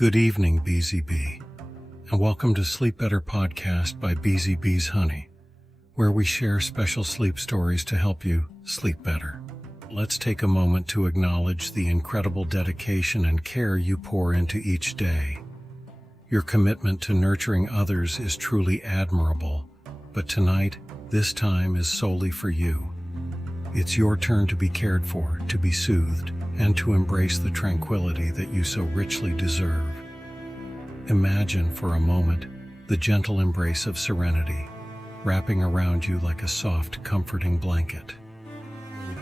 Good evening, Beezy, and welcome to Sleep Better Podcast by Beezy Beez Honey, where we share special sleep stories to help you sleep better. Let's take a moment to acknowledge the incredible dedication and care you pour into each day. Your commitment to nurturing others is truly admirable, but tonight, this time is solely for you. It's your turn to be cared for, to be soothed, and to embrace the tranquility that you so richly deserve. Imagine for a moment the gentle embrace of serenity, wrapping around you like a soft, comforting blanket.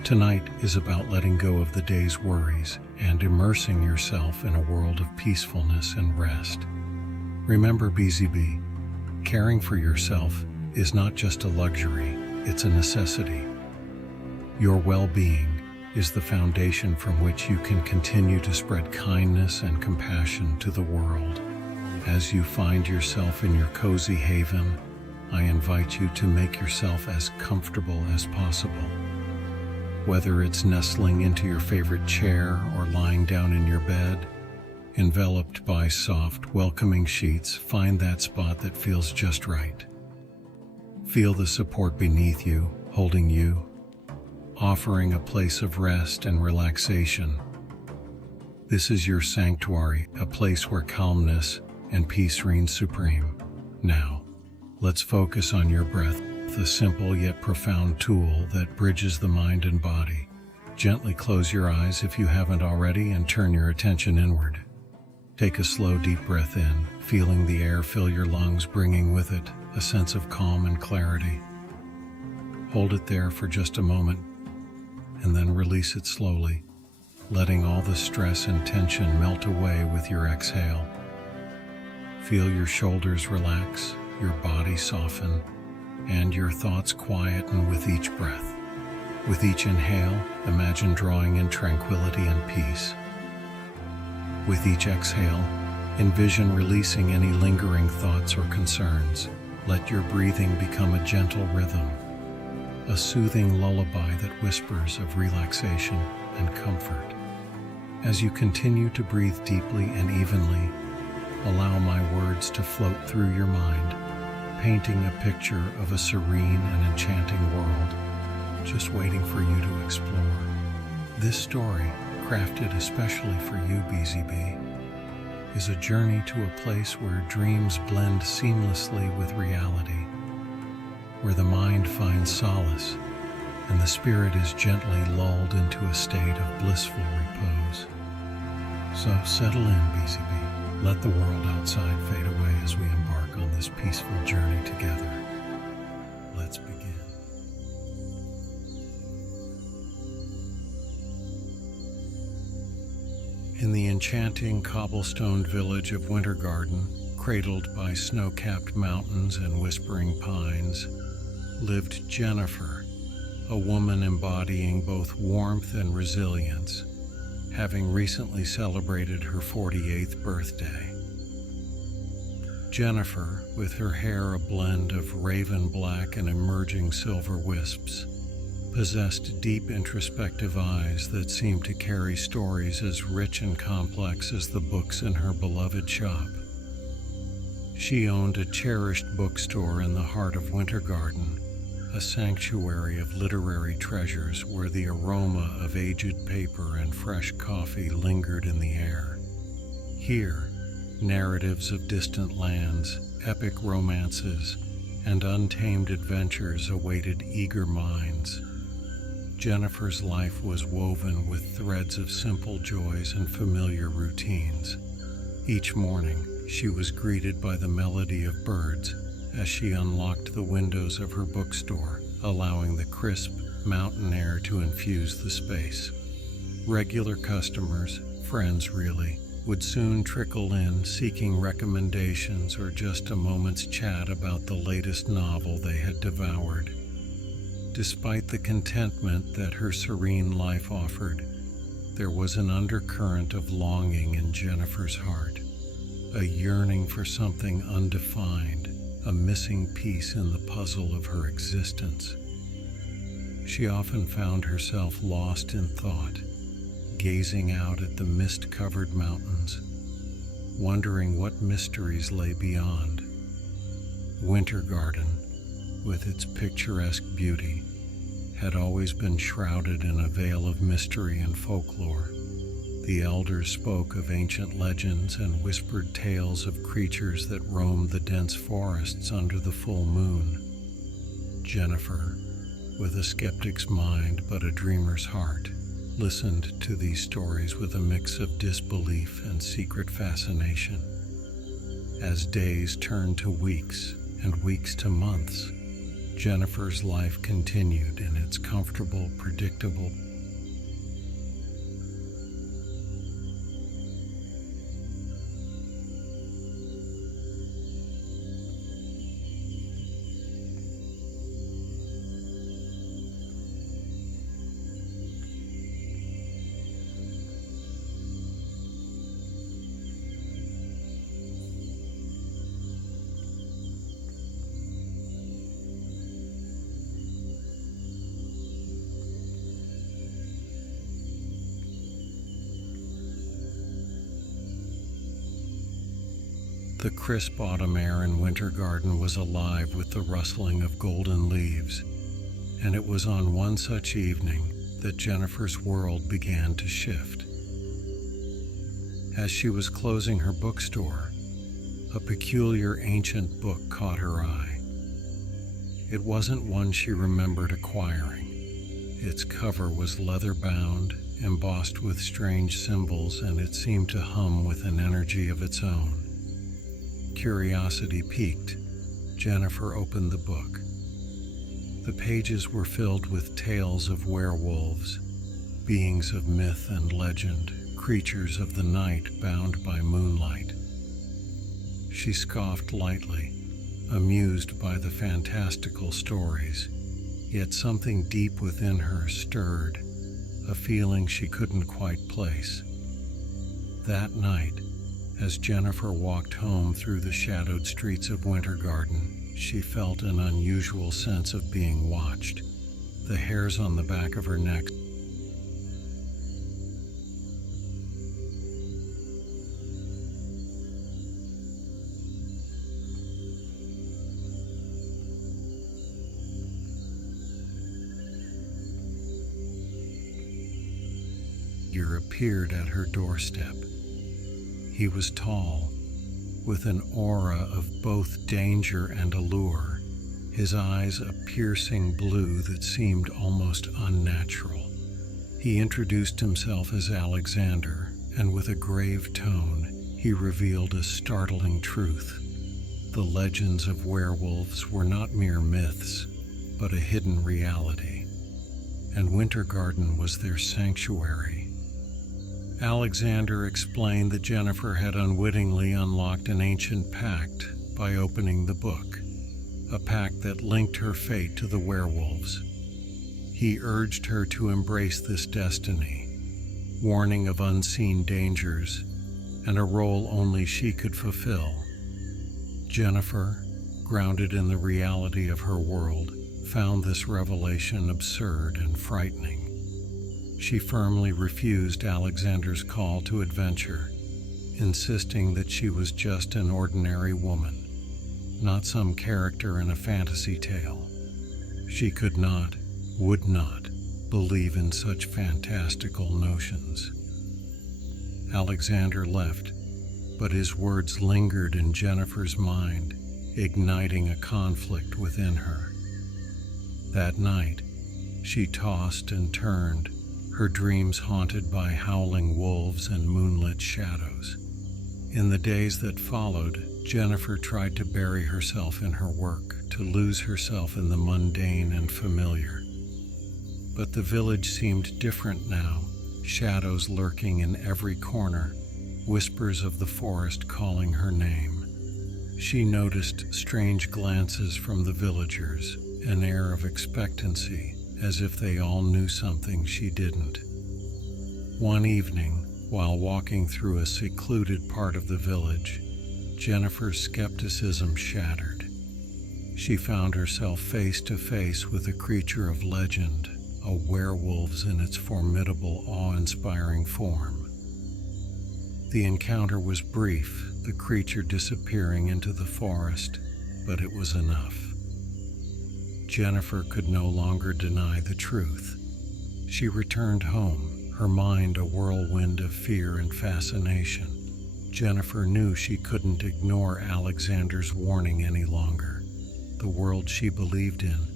Tonight is about letting go of the day's worries and immersing yourself in a world of peacefulness and rest. Remember, Beezy, caring for yourself is not just a luxury, it's a necessity. Your well-being is the foundation from which you can continue to spread kindness and compassion to the world. As you find yourself in your cozy haven, I invite you to make yourself as comfortable as possible. Whether it's nestling into your favorite chair or lying down in your bed, enveloped by soft, welcoming sheets, find that spot that feels just right. Feel the support beneath you, holding you, offering a place of rest and relaxation. This is your sanctuary, a place where calmness and peace reign supreme. Now, let's focus on your breath, the simple yet profound tool that bridges the mind and body. Gently close your eyes if you haven't already and turn your attention inward. Take a slow, deep breath in, feeling the air fill your lungs, bringing with it a sense of calm and clarity. Hold it there for just a moment, and then release it slowly, letting all the stress and tension melt away with your exhale. Feel your shoulders relax, your body soften, and your thoughts quieten with each breath. With each inhale, imagine drawing in tranquility and peace. With each exhale, envision releasing any lingering thoughts or concerns. Let your breathing become a gentle rhythm, a soothing lullaby that whispers of relaxation and comfort. As you continue to breathe deeply and evenly, allow my words to float through your mind, painting a picture of a serene and enchanting world, just waiting for you to explore. This story, crafted especially for you, Beezy, is a journey to a place where dreams blend seamlessly with reality, where the mind finds solace and the spirit is gently lulled into a state of blissful repose. So settle in, Beezy. Let the world outside fade away as we embark on this peaceful journey together. Let's begin. In the enchanting cobblestone village of Winter Garden, cradled by snow-capped mountains and whispering pines, lived Jennifer, a woman embodying both warmth and resilience, having recently celebrated her 48th birthday. Jennifer, with her hair a blend of raven black and emerging silver wisps, possessed deep introspective eyes that seemed to carry stories as rich and complex as the books in her beloved shop. She owned a cherished bookstore in the heart of Winter Garden, a sanctuary of literary treasures where the aroma of aged paper and fresh coffee lingered in the air. Here, narratives of distant lands, epic romances, and untamed adventures awaited eager minds. Jennifer's life was woven with threads of simple joys and familiar routines. Each morning, she was greeted by the melody of birds as she unlocked the windows of her bookstore, allowing the crisp mountain air to infuse the space. Regular customers, friends really, would soon trickle in seeking recommendations or just a moment's chat about the latest novel they had devoured. Despite the contentment that her serene life offered, there was an undercurrent of longing in Jennifer's heart, a yearning for something undefined, a missing piece in the puzzle of her existence. She often found herself lost in thought, gazing out at the mist-covered mountains, wondering what mysteries lay beyond. Winter Garden, with its picturesque beauty, had always been shrouded in a veil of mystery and folklore. The elders spoke of ancient legends and whispered tales of creatures that roamed the dense forests under the full moon. Jennifer, with a skeptic's mind but a dreamer's heart, listened to these stories with a mix of disbelief and secret fascination. As days turned to weeks and weeks to months, Jennifer's life continued in its comfortable, predictable. The crisp autumn air in Winter Garden was alive with the rustling of golden leaves, and it was on one such evening that Jennifer's world began to shift. As she was closing her bookstore, a peculiar ancient book caught her eye. It wasn't one she remembered acquiring. Its cover was leather-bound, embossed with strange symbols, and it seemed to hum with an energy of its own. Curiosity piqued, Jennifer opened the book. The pages were filled with tales of werewolves, beings of myth and legend, creatures of the night bound by moonlight. She scoffed lightly, amused by the fantastical stories, yet something deep within her stirred, a feeling she couldn't quite place. That night, as Jennifer walked home through the shadowed streets of Winter Garden, she felt an unusual sense of being watched. The hairs on the back of her neck appeared at her doorstep. He was tall, with an aura of both danger and allure, his eyes a piercing blue that seemed almost unnatural. He introduced himself as Alexander, and with a grave tone, he revealed a startling truth. The legends of werewolves were not mere myths, but a hidden reality, and Winter Garden was their sanctuary. Alexander explained that Jennifer had unwittingly unlocked an ancient pact by opening the book, a pact that linked her fate to the werewolves. He urged her to embrace this destiny, warning of unseen dangers and a role only she could fulfill. Jennifer, grounded in the reality of her world, found this revelation absurd and frightening. She firmly refused Alexander's call to adventure, insisting that she was just an ordinary woman, not some character in a fantasy tale. She could not, would not, believe in such fantastical notions. Alexander left, but his words lingered in Jennifer's mind, igniting a conflict within her. That night, she tossed and turned, her dreams haunted by howling wolves and moonlit shadows. In the days that followed, Jennifer tried to bury herself in her work, to lose herself in the mundane and familiar. But the village seemed different now, shadows lurking in every corner, whispers of the forest calling her name. She noticed strange glances from the villagers, an air of expectancy, as if they all knew something she didn't. One evening, while walking through a secluded part of the village, Jennifer's skepticism shattered. She found herself face to face with a creature of legend, a werewolf in its formidable, awe-inspiring form. The encounter was brief, the creature disappearing into the forest, but it was enough. Jennifer could no longer deny the truth. She returned home, her mind a whirlwind of fear and fascination. Jennifer knew she couldn't ignore Alexander's warning any longer. The world she believed in.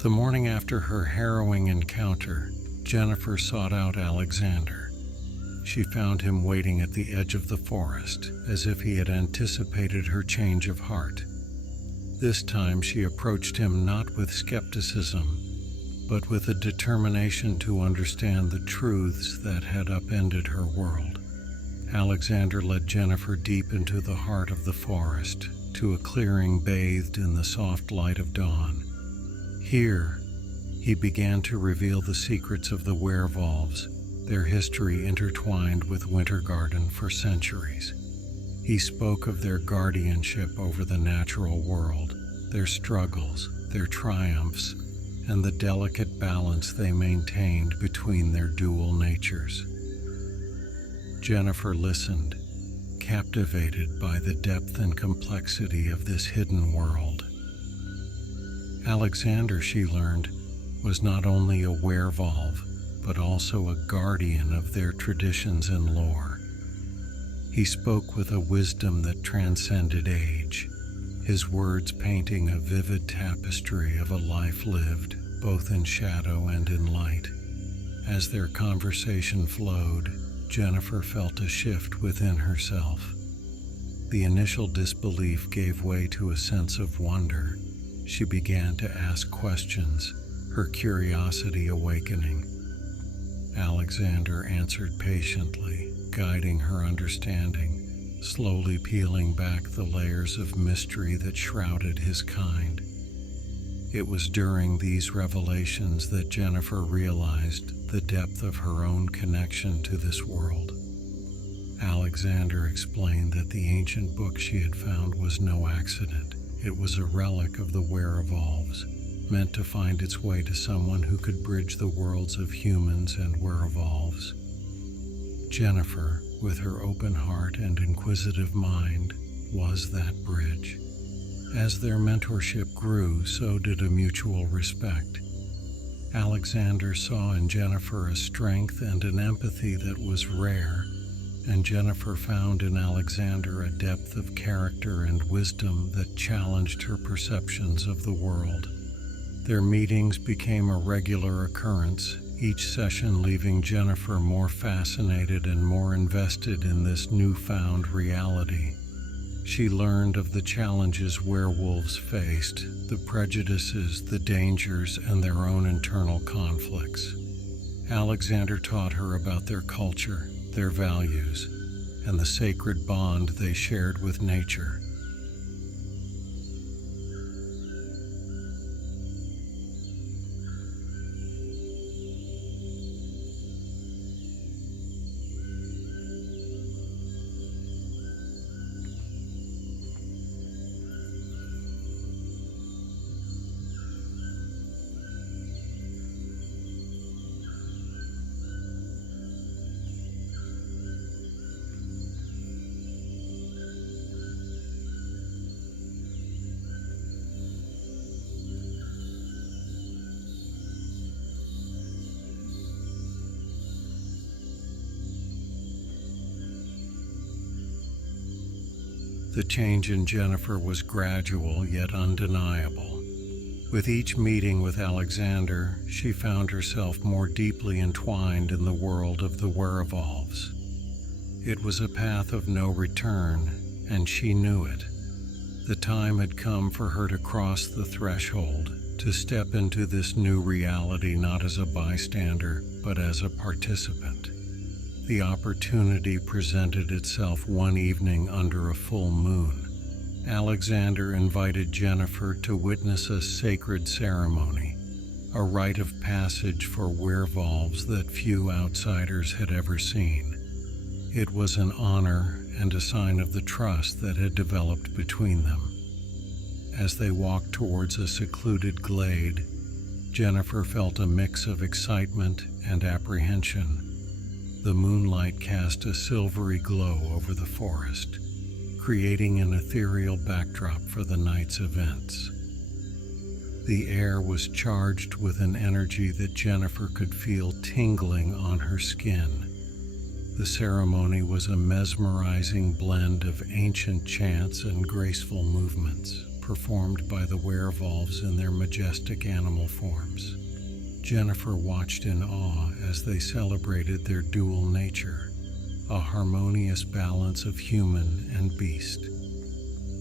The morning after her harrowing encounter, Jennifer sought out Alexander. She found him waiting at the edge of the forest, as if he had anticipated her change of heart. This time she approached him not with skepticism, but with a determination to understand the truths that had upended her world. Alexander led Jennifer deep into the heart of the forest, to a clearing bathed in the soft light of dawn. Here, he began to reveal the secrets of the werewolves, their history intertwined with Winter Garden for centuries. He spoke of their guardianship over the natural world, their struggles, their triumphs, and the delicate balance they maintained between their dual natures. Jennifer listened, captivated by the depth and complexity of this hidden world. Alexander, she learned, was not only a werewolf, but also a guardian of their traditions and lore. He spoke with a wisdom that transcended age, his words painting a vivid tapestry of a life lived both in shadow and in light. As their conversation flowed, Jennifer felt a shift within herself. The initial disbelief gave way to a sense of wonder. She began to ask questions, her curiosity awakening. Alexander answered patiently, guiding her understanding, slowly peeling back the layers of mystery that shrouded his kind. It was during these revelations that Jennifer realized the depth of her own connection to this world. Alexander explained that the ancient book she had found was no accident. It was a relic of the werewolves, meant to find its way to someone who could bridge the worlds of humans and werewolves. Jennifer, with her open heart and inquisitive mind, was that bridge. As their mentorship grew, so did a mutual respect. Alexander saw in Jennifer a strength and an empathy that was rare, and Jennifer found in Alexander a depth of character and wisdom that challenged her perceptions of the world. Their meetings became a regular occurrence, each session leaving Jennifer more fascinated and more invested in this newfound reality. She learned of the challenges werewolves faced, the prejudices, the dangers, and their own internal conflicts. Alexander taught her about their culture, their values, and the sacred bond they shared with nature. The change in Jennifer was gradual yet undeniable. With each meeting with Alexander, she found herself more deeply entwined in the world of the werewolves. It was a path of no return, and she knew it. The time had come for her to cross the threshold, to step into this new reality not as a bystander, but as a participant. The opportunity presented itself one evening under a full moon. Alexander invited Jennifer to witness a sacred ceremony, a rite of passage for werewolves that few outsiders had ever seen. It was an honor and a sign of the trust that had developed between them. As they walked towards a secluded glade, Jennifer felt a mix of excitement and apprehension. The moonlight cast a silvery glow over the forest, creating an ethereal backdrop for the night's events. The air was charged with an energy that Jennifer could feel tingling on her skin. The ceremony was a mesmerizing blend of ancient chants and graceful movements, performed by the werewolves in their majestic animal forms. Jennifer watched in awe as they celebrated their dual nature, a harmonious balance of human and beast.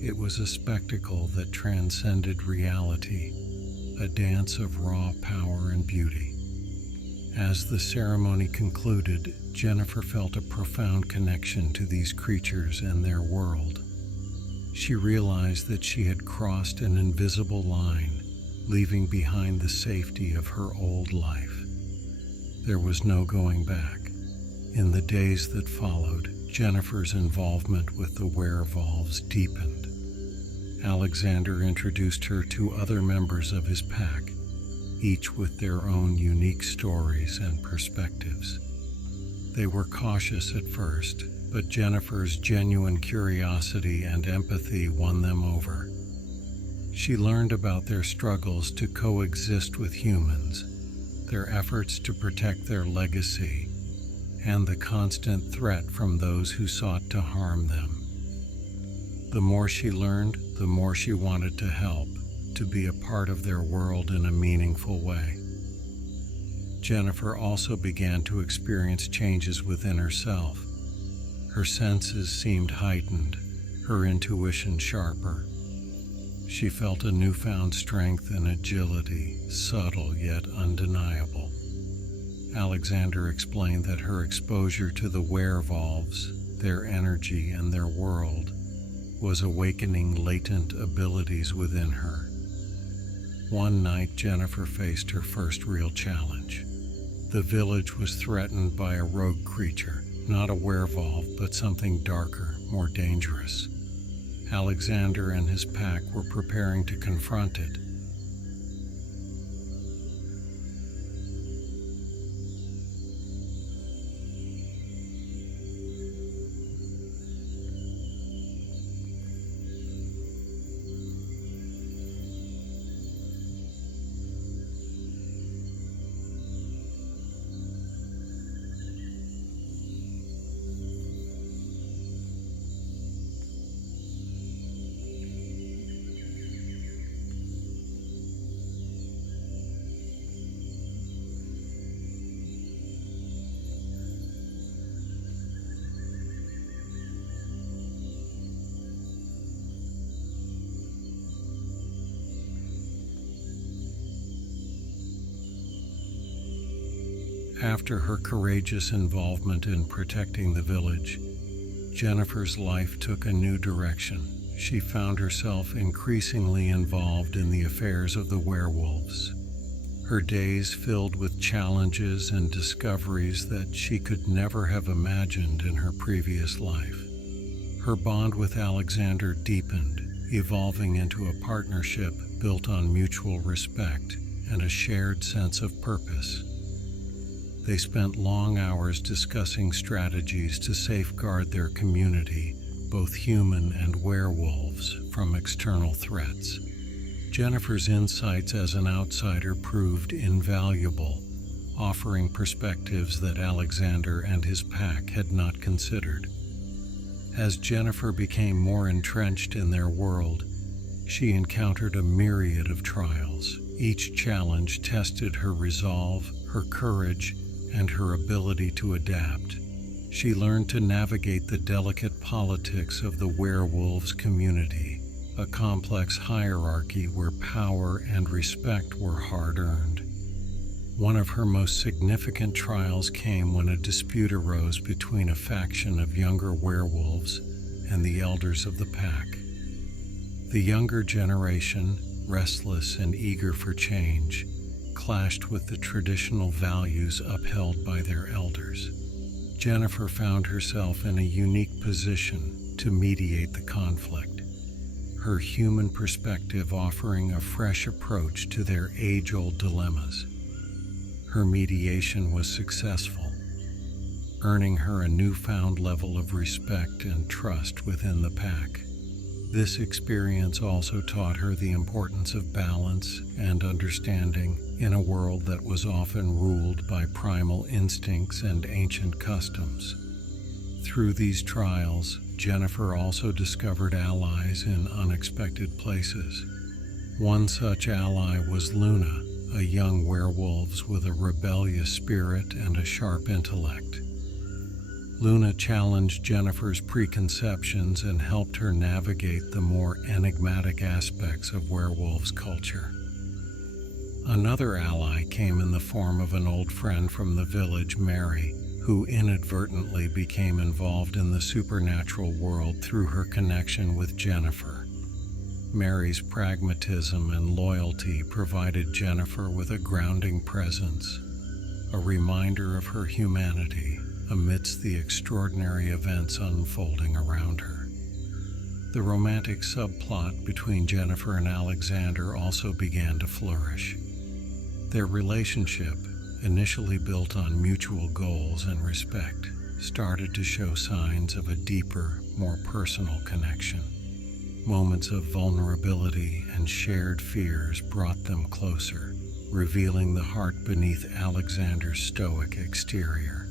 It was a spectacle that transcended reality, a dance of raw power and beauty. As the ceremony concluded, Jennifer felt a profound connection to these creatures and their world. She realized that she had crossed an invisible line, leaving behind the safety of her old life. There was no going back. In the days that followed, Jennifer's involvement with the werewolves deepened. Alexander introduced her to other members of his pack, each with their own unique stories and perspectives. They were cautious at first, but Jennifer's genuine curiosity and empathy won them over. She learned about their struggles to coexist with humans, their efforts to protect their legacy, and the constant threat from those who sought to harm them. The more she learned, the more she wanted to help, to be a part of their world in a meaningful way. Jennifer also began to experience changes within herself. Her senses seemed heightened, her intuition sharper. She felt a newfound strength and agility, subtle yet undeniable. Alexander explained that her exposure to the werewolves, their energy, and their world was awakening latent abilities within her. One night, Jennifer faced her first real challenge. The village was threatened by a rogue creature, not a werewolf, but something darker, more dangerous. Alexander and his pack were preparing to confront it. After her courageous involvement in protecting the village, Jennifer's life took a new direction. She found herself increasingly involved in the affairs of the werewolves. Her days filled with challenges and discoveries that she could never have imagined in her previous life. Her bond with Alexander deepened, evolving into a partnership built on mutual respect and a shared sense of purpose. They spent long hours discussing strategies to safeguard their community, both human and werewolves, from external threats. Jennifer's insights as an outsider proved invaluable, offering perspectives that Alexander and his pack had not considered. As Jennifer became more entrenched in their world, she encountered a myriad of trials. Each challenge tested her resolve, her courage, and her ability to adapt. She learned to navigate the delicate politics of the werewolves community, a complex hierarchy where power and respect were hard-earned. One of her most significant trials came when a dispute arose between a faction of younger werewolves and the elders of the pack. The younger generation, restless and eager for change, clashed with the traditional values upheld by their elders. Jennifer found herself in a unique position to mediate the conflict, her human perspective offering a fresh approach to their age-old dilemmas. Her mediation was successful, earning her a newfound level of respect and trust within the pack. This experience also taught her the importance of balance and understanding in a world that was often ruled by primal instincts and ancient customs. Through these trials, Jennifer also discovered allies in unexpected places. One such ally was Luna, a young werewolf with a rebellious spirit and a sharp intellect. Luna challenged Jennifer's preconceptions and helped her navigate the more enigmatic aspects of werewolves' culture. Another ally came in the form of an old friend from the village, Mary, who inadvertently became involved in the supernatural world through her connection with Jennifer. Mary's pragmatism and loyalty provided Jennifer with a grounding presence, a reminder of her humanity amidst the extraordinary events unfolding around her. The romantic subplot between Jennifer and Alexander also began to flourish. Their relationship, initially built on mutual goals and respect, started to show signs of a deeper, more personal connection. Moments of vulnerability and shared fears brought them closer, revealing the heart beneath Alexander's stoic exterior.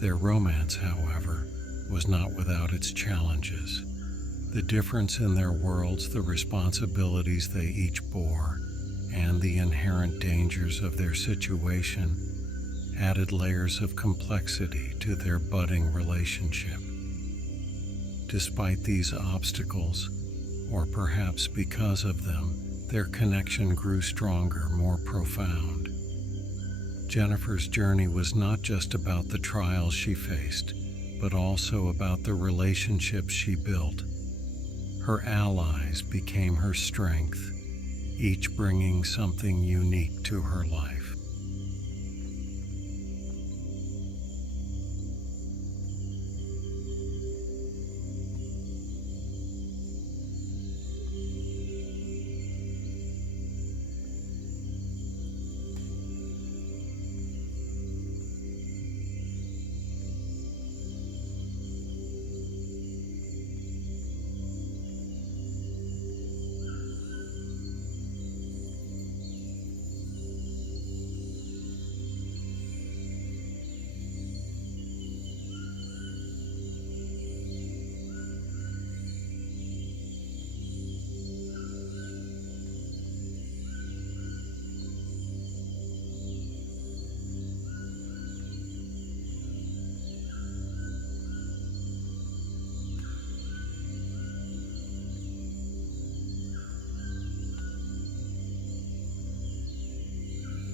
Their romance, however, was not without its challenges. The difference in their worlds, the responsibilities they each bore, and the inherent dangers of their situation added layers of complexity to their budding relationship. Despite these obstacles, or perhaps because of them, their connection grew stronger, more profound. Jennifer's journey was not just about the trials she faced, but also about the relationships she built. Her allies became her strength, each bringing something unique to her life.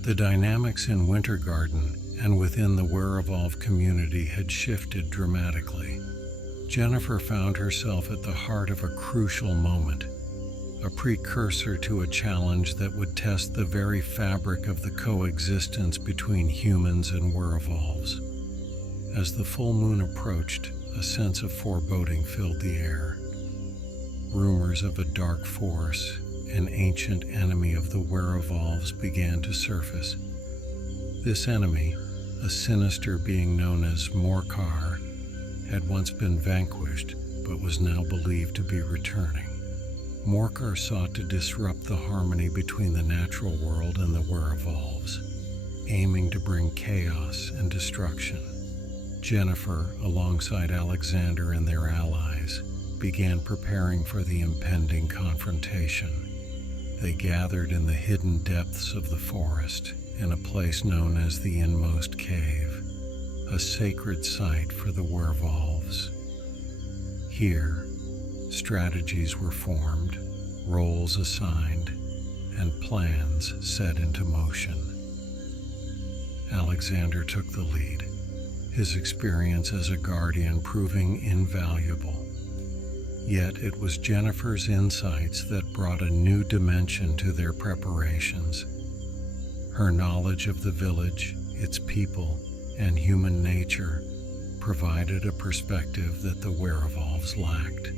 The dynamics in Winter Garden and within the Werevolve community had shifted dramatically. Jennifer found herself at the heart of a crucial moment, a precursor to a challenge that would test the very fabric of the coexistence between humans and Werevolves. As the full moon approached, a sense of foreboding filled the air. Rumors of a dark force, an ancient enemy of the Werevolves, began to surface. This enemy, a sinister being known as Morcar, had once been vanquished but was now believed to be returning. Morcar sought to disrupt the harmony between the natural world and the Werevolves, aiming to bring chaos and destruction. Jennifer, alongside Alexander and their allies, began preparing for the impending confrontation. They gathered in the hidden depths of the forest, in a place known as the Inmost Cave, a sacred site for the Werevolves. Here, strategies were formed, roles assigned, and plans set into motion. Alexander took the lead, his experience as a guardian proving invaluable. Yet it was Jennifer's insights that brought a new dimension to their preparations. Her knowledge of the village, its people, and human nature provided a perspective that the werewolves lacked.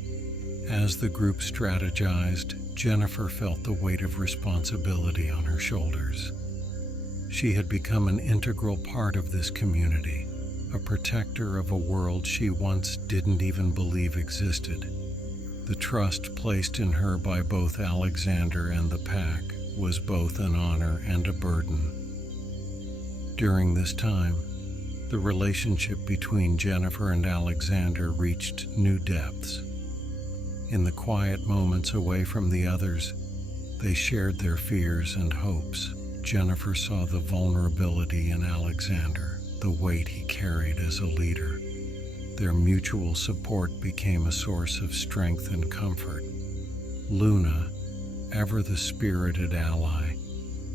As the group strategized, Jennifer felt the weight of responsibility on her shoulders. She had become an integral part of this community, a protector of a world she once didn't even believe existed. The trust placed in her by both Alexander and the pack was both an honor and a burden. During this time, the relationship between Jennifer and Alexander reached new depths. In the quiet moments away from the others, they shared their fears and hopes. Jennifer saw the vulnerability in Alexander, the weight he carried as a leader. Their mutual support became a source of strength and comfort. Luna, ever the spirited ally,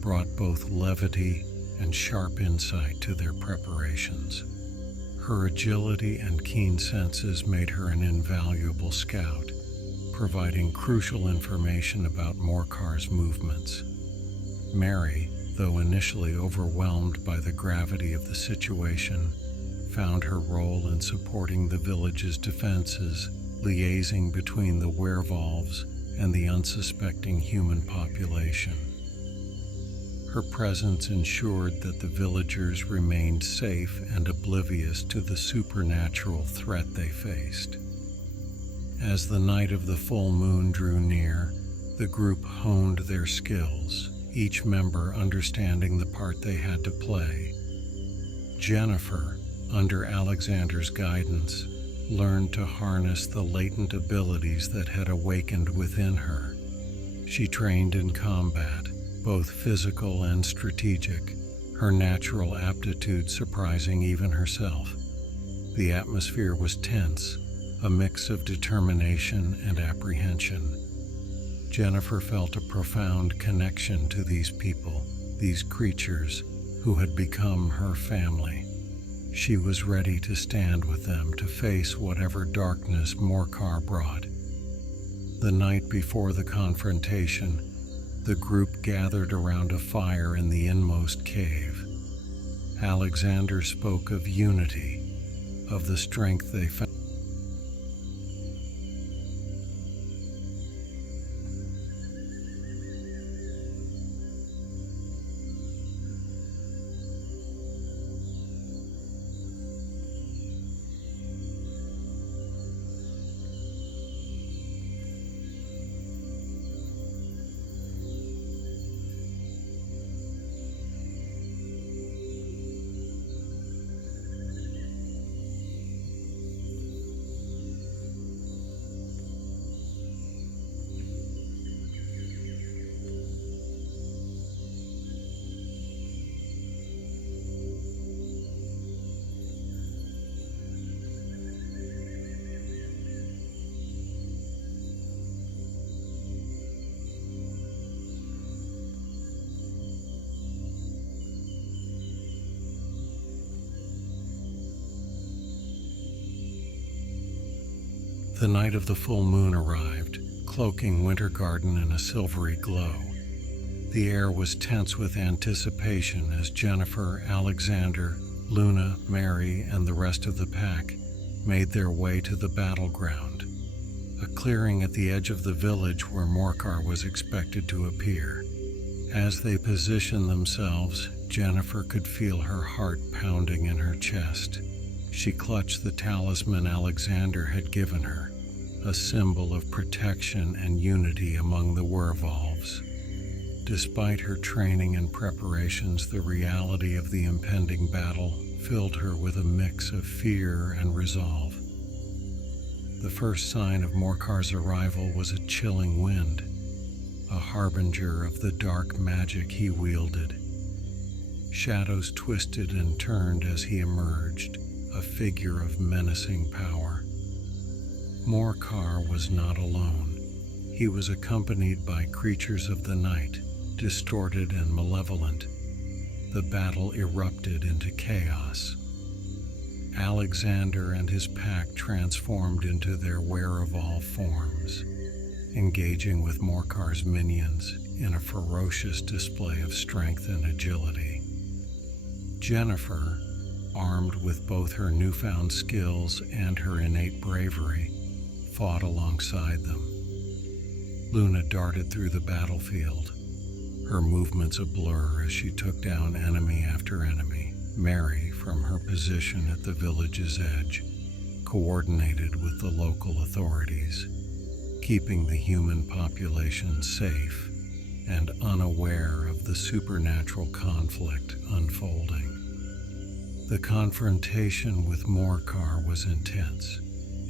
brought both levity and sharp insight to their preparations. Her agility and keen senses made her an invaluable scout, providing crucial information about Morcar's movements. Mary, though initially overwhelmed by the gravity of the situation, found her role in supporting the village's defenses, liaising between the werewolves and the unsuspecting human population. Her presence ensured that the villagers remained safe and oblivious to the supernatural threat they faced. As the night of the full moon drew near, the group honed their skills, each member understanding the part they had to play. Jennifer, under Alexander's guidance, learned to harness the latent abilities that had awakened within her. She trained in combat, both physical and strategic, her natural aptitude surprising even herself. The atmosphere was tense, a mix of determination and apprehension. Jennifer felt a profound connection to these people, these creatures who had become her family. She was ready to stand with them to face whatever darkness Morcar brought. The night before the confrontation, the group gathered around a fire in the inmost cave. Alexander spoke of unity, of the strength they found. The night of the full moon arrived, cloaking Winter Garden in a silvery glow. The air was tense with anticipation as Jennifer, Alexander, Luna, Mary, and the rest of the pack made their way to the battleground, a clearing at the edge of the village where Morcar was expected to appear. As they positioned themselves, Jennifer could feel her heart pounding in her chest. She clutched the talisman Alexander had given her, a symbol of protection and unity among the werewolves. Despite her training and preparations, the reality of the impending battle filled her with a mix of fear and resolve. The first sign of Morcar's arrival was a chilling wind, a harbinger of the dark magic he wielded. Shadows twisted and turned as he emerged, a figure of menacing power. Morcar was not alone. He was accompanied by creatures of the night, distorted and malevolent. the battle erupted into chaos. Alexander and his pack transformed into their were-of-all forms, engaging with Morkar's minions in a ferocious display of strength and agility. Jennifer, armed with both her newfound skills and her innate bravery, fought alongside them. Luna darted through the battlefield, her movements a blur as she took down enemy after enemy. Mary, from her position at the village's edge, coordinated with the local authorities, keeping the human population safe and unaware of the supernatural conflict unfolding. The confrontation with Morkar was intense.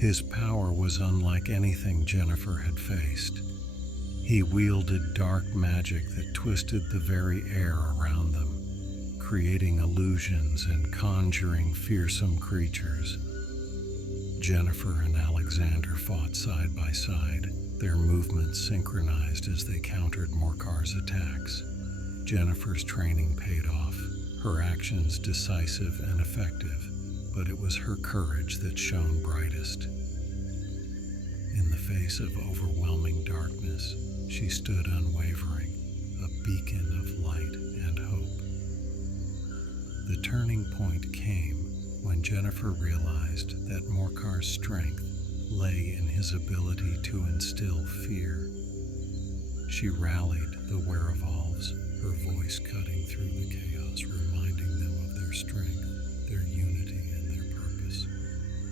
His power was unlike anything Jennifer had faced. He wielded dark magic that twisted the very air around them, creating illusions and conjuring fearsome creatures. Jennifer and Alexander fought side by side, their movements synchronized as they countered Morkar's attacks. Jennifer's training paid off, her actions decisive and effective, but it was her courage that shone brightest. In the face of overwhelming darkness, she stood unwavering, a beacon of light and hope. The turning point came when Jennifer realized that Morkar's strength lay in his ability to instill fear. She rallied the were-of-alls, her voice cutting through the chaos, reminding them of their strength, their unity, and their purpose.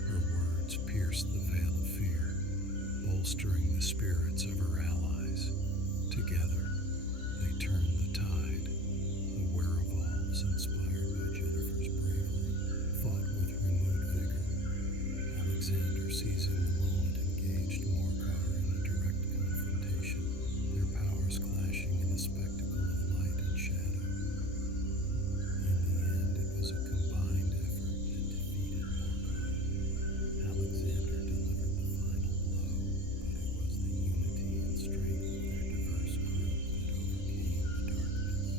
Her words pierced the veil of fear, bolstering the spirits of her allies. Together, they turned the tide. The were-of-alls, inspired by Jennifer's bravery, fought with renewed vigor. Alexander, seizing the moment, engaged Morkar in a direct confrontation, their powers clashing in a spectacle of light and shadow. In the end, it was a combined effort that defeated Morkar. Alexander delivered the final blow, but it was the unity and strength of their diverse group that overcame the darkness.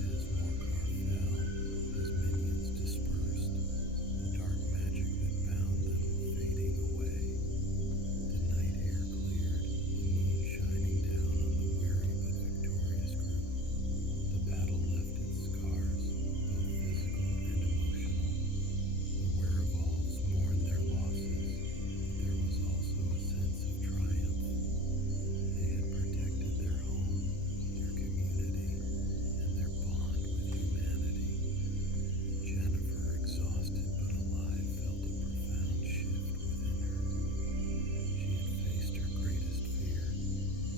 As Morkar fell, his minions dispersed, the dark magic that bound them fading away. The night air cleared, the moon shining down on the weary but victorious group. The battle left its scars, both physical and emotional. The were-of-alls mourned their losses, but there was also a sense of triumph. They had protected their home, their community, and their bond with humanity. Jennifer, exhausted but alive, felt a profound shift within her. She had faced her greatest fear,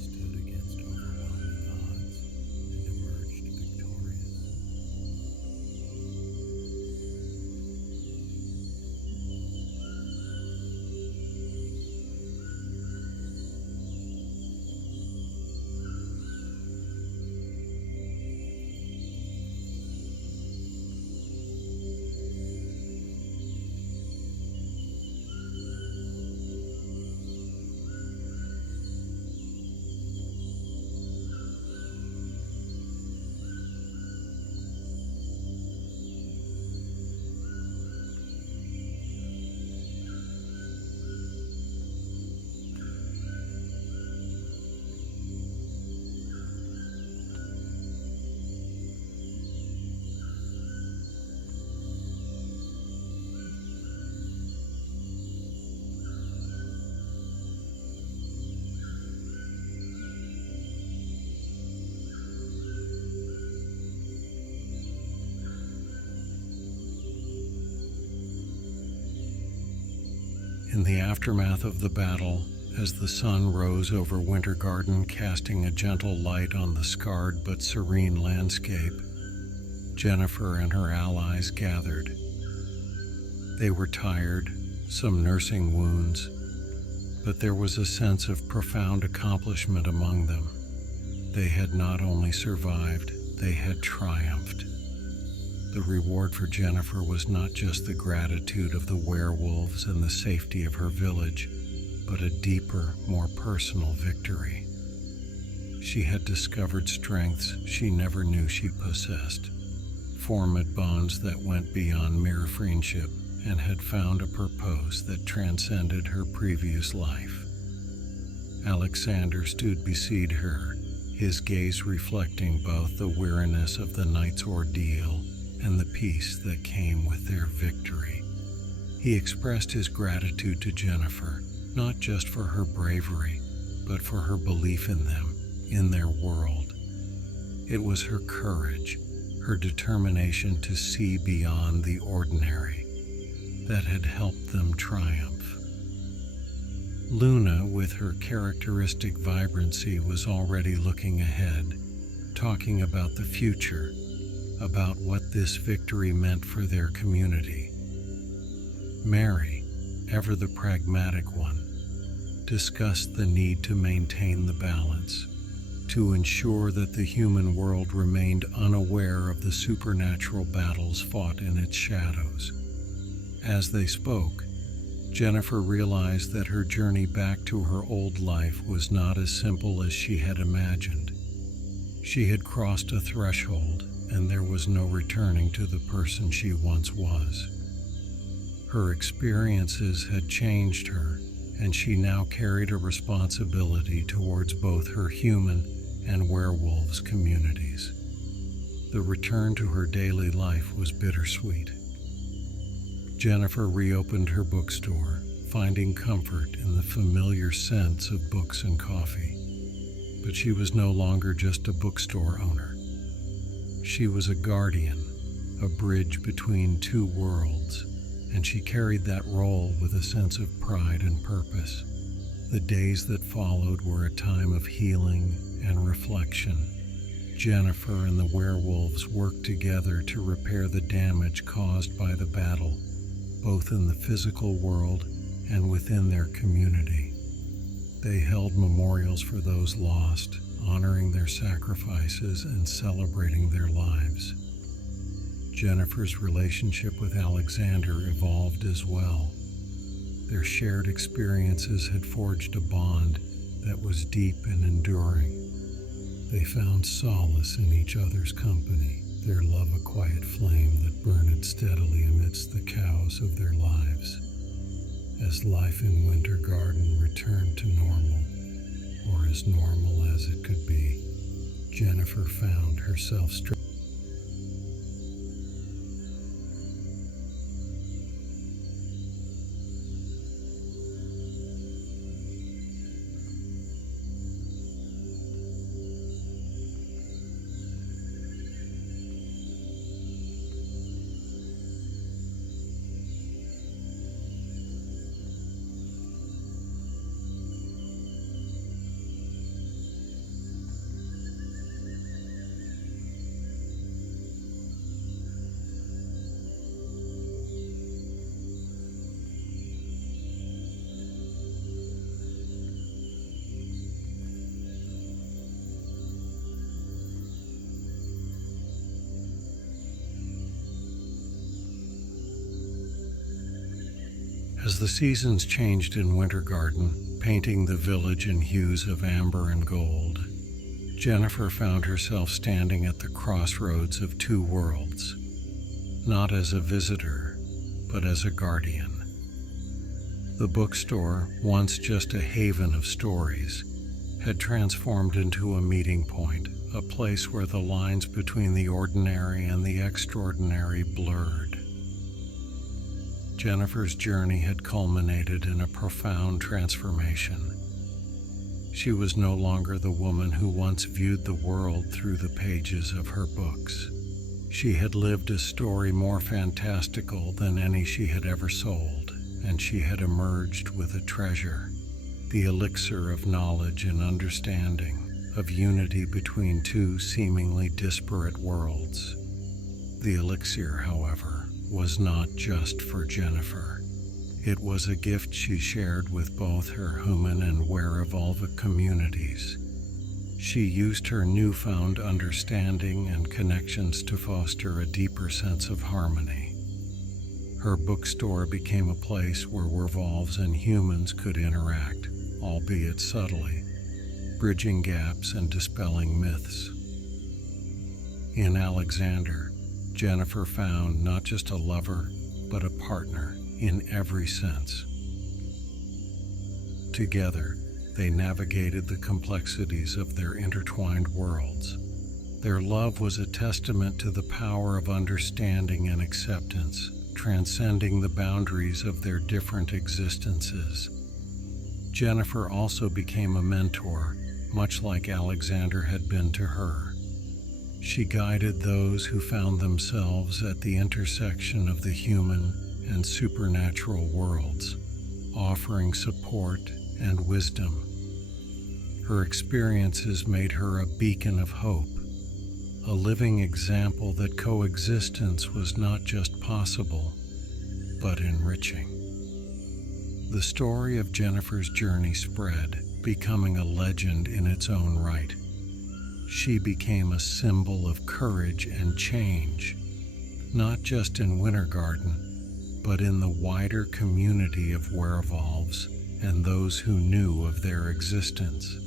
stood against overwhelming odds, and emerged victorious. In the aftermath of the battle, as the sun rose over Winter Garden, casting a gentle light on the scarred but serene landscape, Jennifer and her allies gathered. They were tired, some nursing wounds, but there was a sense of profound accomplishment among them. They had not only survived, they had triumphed. The reward for Jennifer was not just the gratitude of the werewolves and the safety of her village, but a deeper, more personal victory. She had discovered strengths she never knew she possessed, formed bonds that went beyond mere friendship and had found a purpose that transcended her previous life. Alexander stood beside her, his gaze reflecting both the weariness of the night's ordeal and the peace that came with their victory. He expressed his gratitude to Jennifer, not just for her bravery, but for her belief in them, in their world. It was her courage, her determination to see beyond the ordinary, that had helped them triumph. Luna, with her characteristic vibrancy, was already looking ahead, talking about the future, about what this victory meant for their community. Mary, ever the pragmatic one, discussed the need to maintain the balance, to ensure that the human world remained unaware of the supernatural battles fought in its shadows. As they spoke, Jennifer realized that her journey back to her old life was not as simple as she had imagined. She had crossed a threshold, and there was no returning to the person she once was. Her experiences had changed her, and she now carried a responsibility towards both her human and werewolves communities. The return to her daily life was bittersweet. Jennifer reopened her bookstore, finding comfort in the familiar scents of books and coffee. But she was no longer just a bookstore owner. She was a guardian, a bridge between two worlds, and she carried that role with a sense of pride and purpose. The days that followed were a time of healing and reflection. Jennifer and the werewolves worked together to repair the damage caused by the battle, both in the physical world and within their community. They held memorials for those lost, honoring their sacrifices and celebrating their lives. Jennifer's relationship with Alexander evolved as well. Their shared experiences had forged a bond that was deep and enduring. They found solace in each other's company, their love a quiet flame that burned steadily amidst the chaos of their lives. As life in Winter Garden returned to normal, or as normal as it could be, Jennifer found herself As the seasons changed in Winter Garden, painting the village in hues of amber and gold, Jennifer found herself standing at the crossroads of two worlds, not as a visitor, but as a guardian. The bookstore, once just a haven of stories, had transformed into a meeting point, a place where the lines between the ordinary and the extraordinary blurred. Jennifer's journey had culminated in a profound transformation. She was no longer the woman who once viewed the world through the pages of her books. She had lived a story more fantastical than any she had ever sold, and she had emerged with a treasure, the elixir of knowledge and understanding, of unity between two seemingly disparate worlds. The elixir, however, was not just for Jennifer. It was a gift she shared with both her human and werewolf communities. She used her newfound understanding and connections to foster a deeper sense of harmony. Her bookstore became a place where werewolves and humans could interact, albeit subtly, bridging gaps and dispelling myths. In Alexander, Jennifer found not just a lover, but a partner in every sense. Together, they navigated the complexities of their intertwined worlds. Their love was a testament to the power of understanding and acceptance, transcending the boundaries of their different existences. Jennifer also became a mentor, much like Alexander had been to her. She guided those who found themselves at the intersection of the human and supernatural worlds, offering support and wisdom. Her experiences made her a beacon of hope, a living example that coexistence was not just possible, but enriching. The story of Jennifer's journey spread, becoming a legend in its own right. She became a symbol of courage and change, not just in Winter Garden, but in the wider community of werewolves and those who knew of their existence.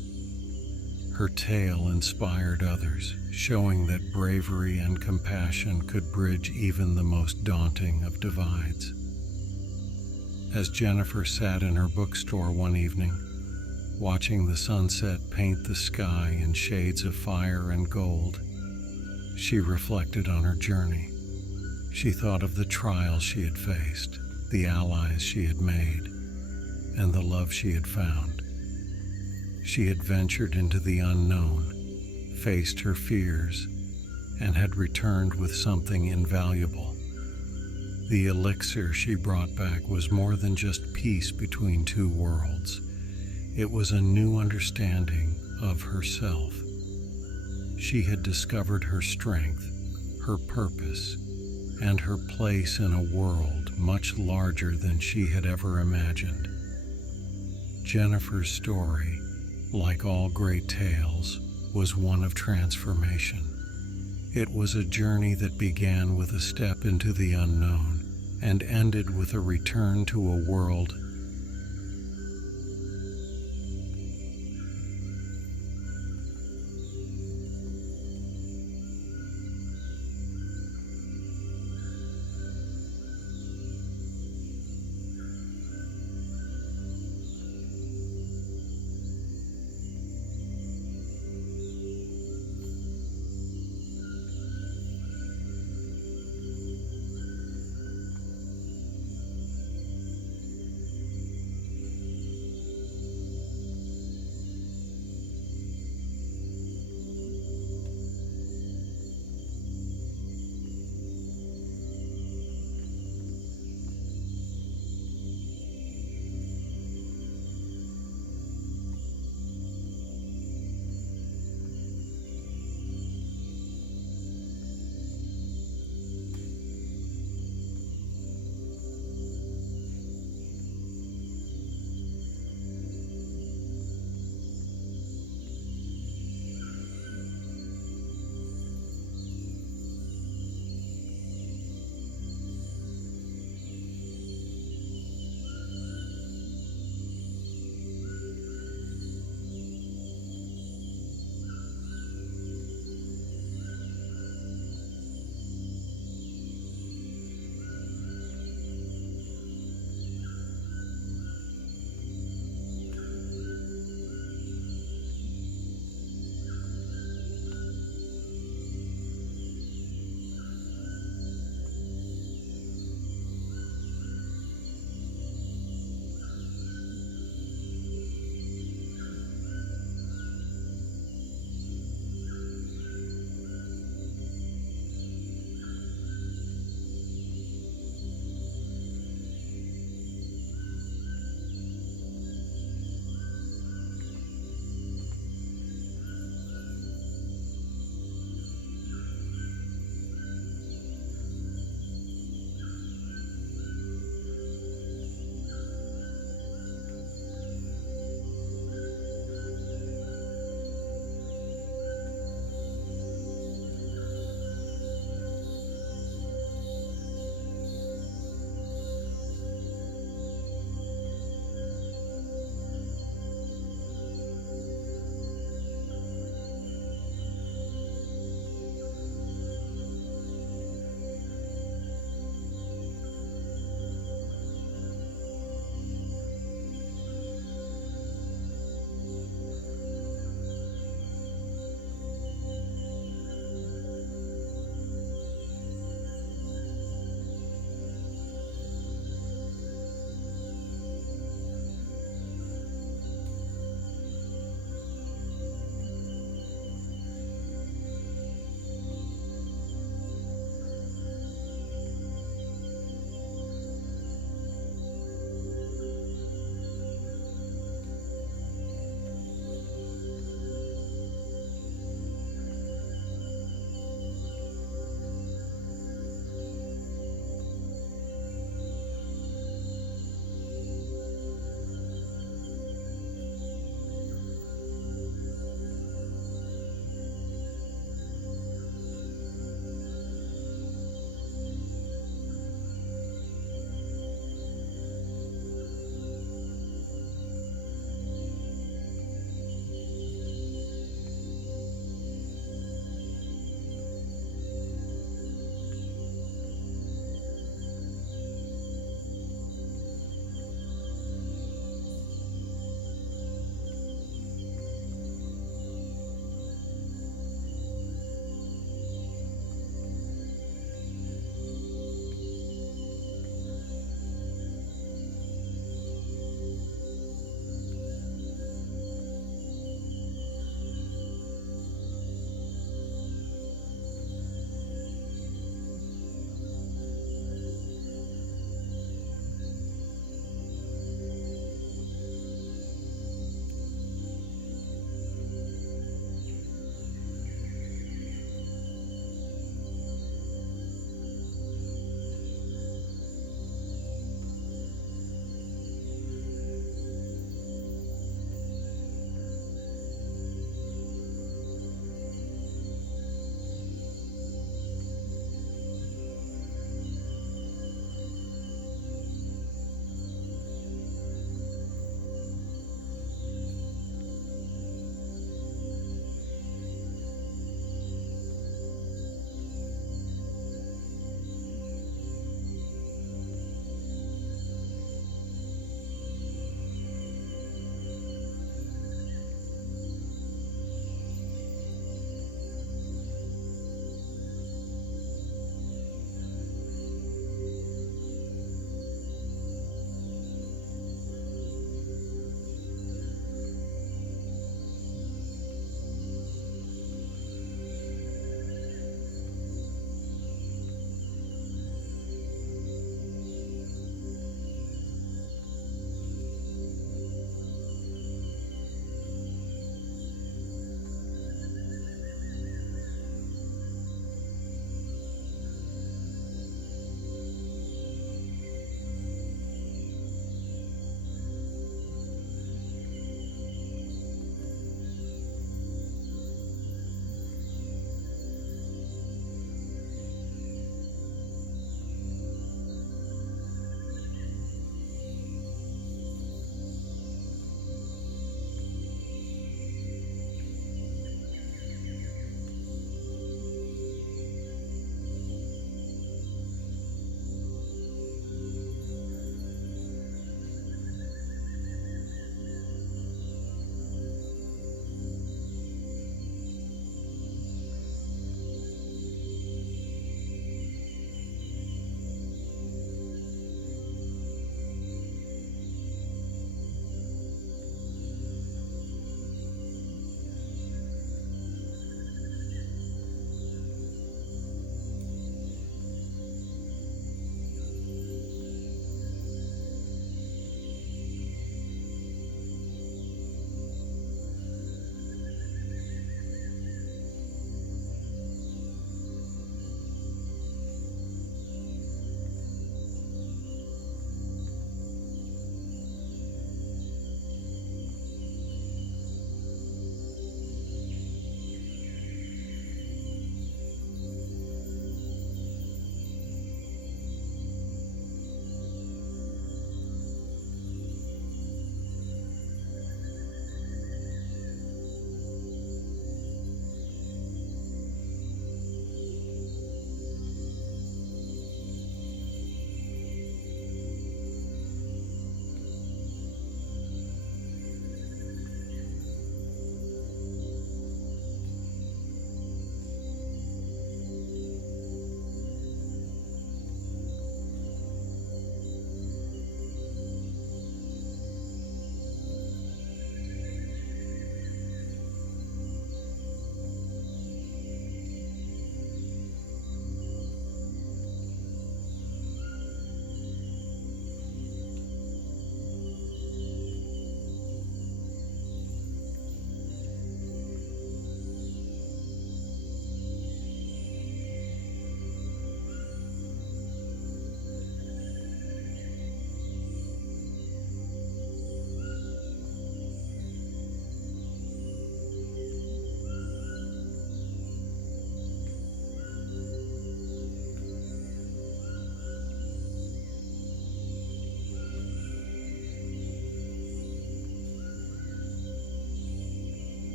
Her tale inspired others, showing that bravery and compassion could bridge even the most daunting of divides. As Jennifer sat in her bookstore one evening, watching the sunset paint the sky in shades of fire and gold, she reflected on her journey. She thought of the trials she had faced, the allies she had made, and the love she had found. She had ventured into the unknown, faced her fears, and had returned with something invaluable. The elixir she brought back was more than just peace between two worlds. It was a new understanding of herself. She had discovered her strength, her purpose, and her place in a world much larger than she had ever imagined. Jennifer's story, like all great tales, was one of transformation. It was a journey that began with a step into the unknown and ended with a return to a world